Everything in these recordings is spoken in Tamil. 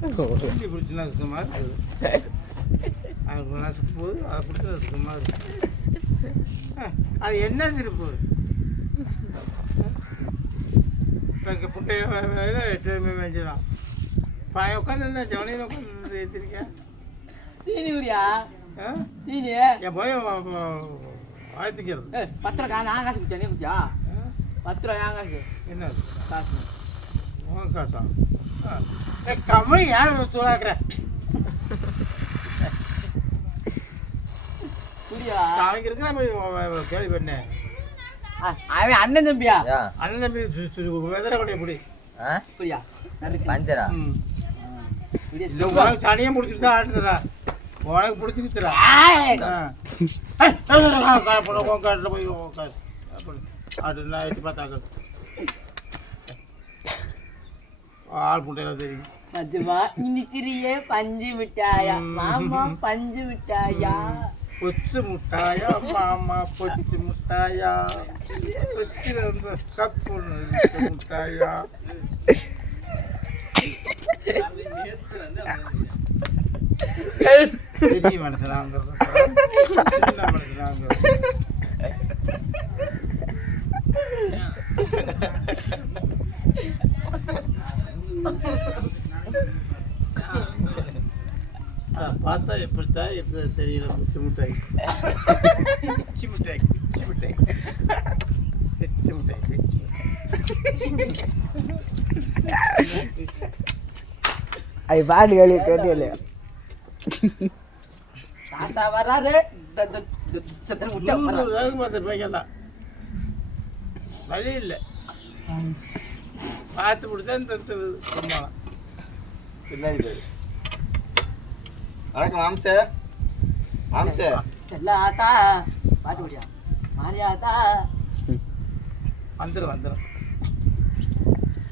பிடிச்சினா சும்மா அது நசுக்கு போகுது அதை பிடிச்சா சும்மா அது என்ன சிரிப்பு இப்போ இங்கே புட்டைய வேலை 8 மேய்ச்சி தான் பையன் உட்காந்துருந்தேன் ஜவனியில் உட்காந்து ஏற்றிருக்கேன் தீனி குடியா தீனி என் பையன் வாழ்த்துக்கிறது 10 ரூபா நான் காசு குடிச்சா நீ குடிச்சா 10 ரூபா ஏன் காசு என்ன காசு உன் காசா கம்மி யார் தூளாக்குற குடியா அவங்க இருக்கிற போய் கேள்வி பண்ணேன் அவன் அண்ணன் தம்பியா அண்ணன் தம்பி வெதர கொடைய பிடி குடியா பஞ்சரா இல்லை உனக்கு தனியாக முடிச்சுட்டு தான் ஆடுறா உனக்கு பிடிச்சிக்கிச்சுரா காட்டில் போய் ஆடு நான் எட்டி பார்த்தாக்க ஆள் முட்டையெல்லாம் தெரியும் நிஜமா இன்னைக்கிறியே பஞ்சு மிட்டாயா மாமா பஞ்சு மிட்டாயா பொச்சு முட்டாயா மாமா பொச்சு முட்டாயா பொச்சு வந்து கப்பு முட்டாயா பெரிய மனுஷனாங்கிறது சின்ன மனுஷனாங்கிறது பார்த்தா எப்படித்தான் எப்படி தெரியல முச்சு மிட்டாய் பிச்சு மிட்டாய் பிச்சு மிட்டாய் பிச்சு மிட்டாய் அது பாட்டு கேள்வி கேட்டே இல்லையா தாத்தா வராரு பார்த்துருப்பேன் வழி இல்லை பார்த்து பிடிச்சா தத்து சம்பளம் பின்னாடி பேர் வணக்கம் மாம்சே செல்லாத்தா பாட்டு முடியா மாரியாத்தா வந்துடும்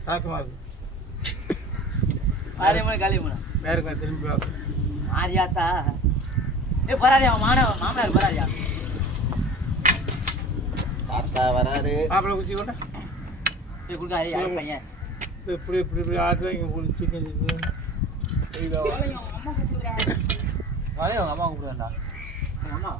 கணக்கமாக இருக்கு மாரியம்மன் காளியம்மன் வேறுக்கு திரும்பி பார்க்கணும் மாரியாத்தா போறாரியா மாமனார் போறாரியா தாத்தா வராரு மாப்பிள்ளை குச்சி கொண்டா கொடுக்காரியா பையன் இப்படி இப்படி இப்படி ஆட்டு இங்கே குளிச்சு அம்மா கூப்பிடுவேன்டா அம்மா